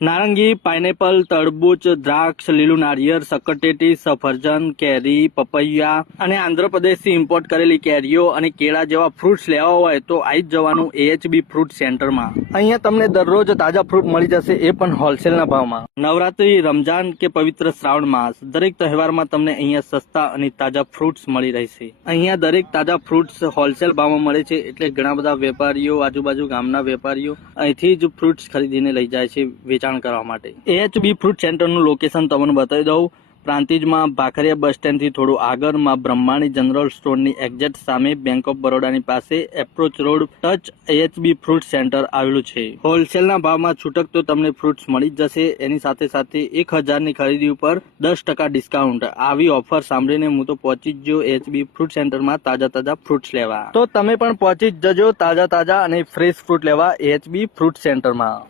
નારંગી, પાઇનેપલ, તરબૂચ, દ્રાક્ષ, લીલું નારિયેળ, સકરટેટી, સફરજન, કેરી, પપૈયા અને આંધ્રપ્રદેશથી ઇમ્પોર્ટ કરેલી કેરીઓ અને કેળા જેવા ફ્રૂટ્સ લેવા હોય તો આવી જ જવાનું AHB ફ્રૂટ સેન્ટરમાં। અહીંયા તમને દરરોજ તાજા ફ્રૂટ મળી જશે, એ પણ હોલસેલના ભાવમાં। નવરાત્રી, રમજાન કે પવિત્ર શ્રાવણ માસ દરેક તહેવારમાં તમને અહીંયા સસ્તા અને તાજા ફ્રૂટ્સ મળી રહેશે। અહીંયા દરેક તાજા ફ્રૂટ્સ હોલસેલ ભાવમાં મળે છે, એટલે ઘણા બધા વેપારીઓ, આજુબાજુ ગામના વેપારીઓ અહીંથી જ ફ્રૂટ્સ ખરીદીને લઈ જાય છે વેચાણ કરવા માટે। AHB ફ્રૂટ સેન્ટરનું લોકેશન તમને બતાવી દઉં। પ્રાંતિજમાં ભાખરિયા બસ સ્ટેન્ડથી થોડું આગળ માં બ્રહ્માણી જનરલ સ્ટોરની એક્ઝેક્ટ સામે બેંક ઓફ બરોડાની પાસે approach road touch AHB fruit centre આવેલું છે। હોલસેલના ભાવમાં છૂટક તો તમને ફ્રૂટ્સ મળી જ જશે, એની સાથે સાથે 1000ની ખરીદી ઉપર 10% ડિસ્કાઉન્ટ। આવી ઓફર સાંભળીને હું તો પહોંચી જ ગયો AHB ફ્રૂટ સેન્ટરમાં તાજા ફ્રૂટ્સ લેવા। તો તમે પણ પહોંચી જ જજો તાજા અને ફ્રેશ ફ્રૂટ લેવા AHB ફ્રૂટ સેન્ટરમાં।